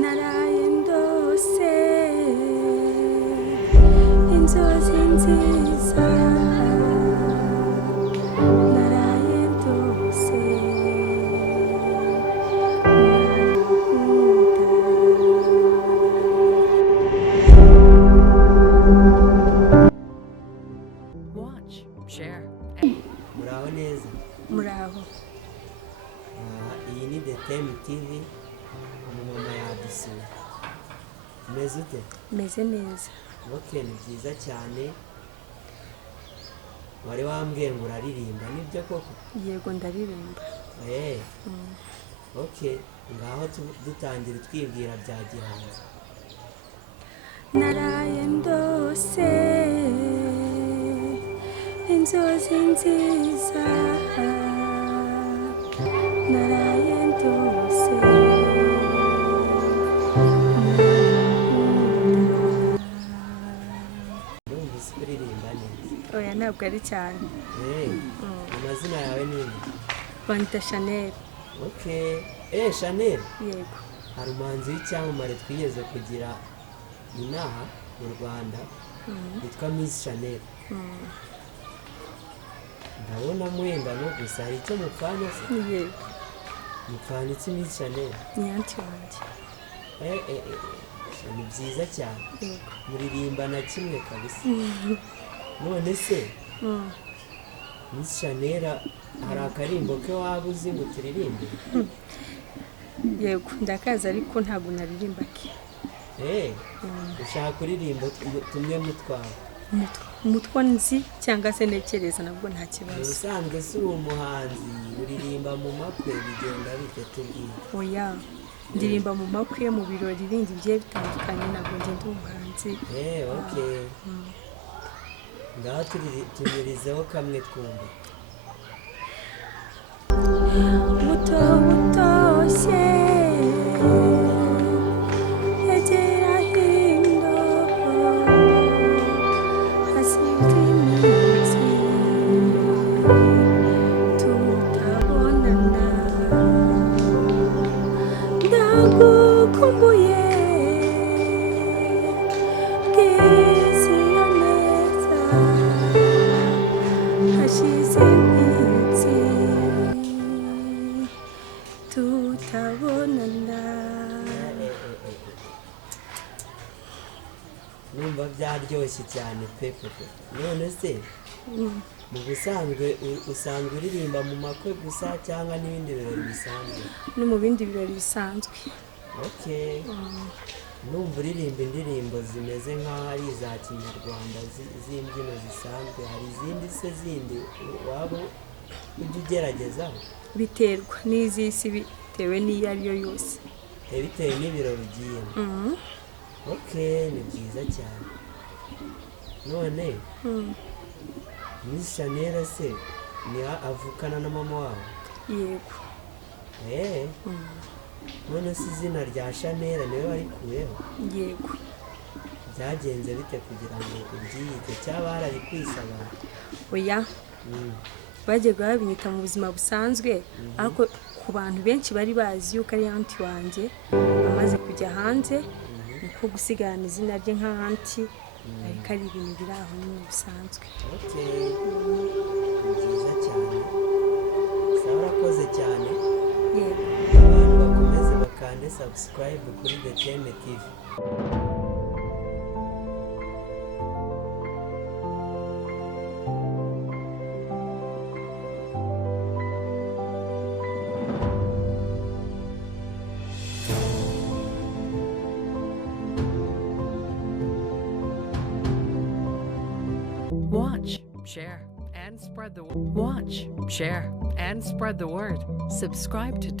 naraye ndose inzozi nziza naraye ndose Watch, share, muraho neza. muraho Iyi ni The Time TV, umumama yadusuye. Umeze ute? meze neza. Okay, ni byiza cyane. Wari wambwiye ngo uraririmba, nibyo koko? Yego ndaririmba. Okay, ngaho dutangira twibwira bya gihanzi. naraye ndose inzozi nziza naraye ndose Ndumva isi kuririmba neza. oya ntabwo ari cyane. Amazina yawe ni nde? banyita Chanel. Okay. Chanel, Yego. hari umuhanzi w'icyamamare twigeze kugira inaha mu Rwanda witwa Miss Chanel. Ndabona mwenda no gusa hari icyo mupfana se? Yego. Mupfana iki Miss Chanel? ni anti wanjye. Ni byiza cyane. Yego. Muririmba na kimwe kabisa. None se Miss Chanel hari akarimbo ke waba uzi ngo turirimbe? Yego ndakazi ariko ntabwo naririmba ke. Ushaka kuririmba tumwe mutwawe? umutwe nzi cyangwa se ntekereza nabwo nta kibazo. Ubusanzwe si umuhanzi, uririmba mu makwe, bigenda bite tubwire? Oya ndirimba mu makwe, mu birori bindi bigiye bitandukanye, ntabwo ngenda umuhanzi. Okay. Ngaho tunyurizeho kamwe twumva. buto butoshye yegera hino hasize iminsi tutabonana ndagukumbuye bw'izi yo neza hashize iminsi tutabonana. Numva byaryoshye cyane pepe. None se mu busanzwe usanzwe uririmba mu makwe gusa cyangwa n'ibindi birori bisanzwe? no mu bindi birori bisanzwe. Okay. Numva uririmba indirimbo zimeze nk'aho ari iza kinyarwanda z'imbyino zisanzwe, hari izindi se zindi waba ujya ugeragezaho? Biterwa n'iz'isi, bitewe n'iyo ari yo yose. Bitewe n'ibirori ugiyemo. Okay, ni byiza cyane. None Miss Chanel se ni avukana na mama wawe? Yego. None se izina rya Chanel niwe warikuyeho? Yego. Byagenze bite kugira ngo ubyiyite, cyaba harabikwisaba? Oya bajyaga babinyita mu buzima busanzwe, ariko ku bantu benshi bari bazi yuko ari anti wanjye, amaze kujya hanze niko gusigarana izina rye nka anti, ariko ari ibintu biri aho nyine bisanzwe. Okay. Ni byiza cyane. Sawa, urakoze cyane. Yego. Abantu bakomeze bakande subscribe kuri The Time TV. watch, share, and spread the word. Watch, share, and spread the word. Subscribe today.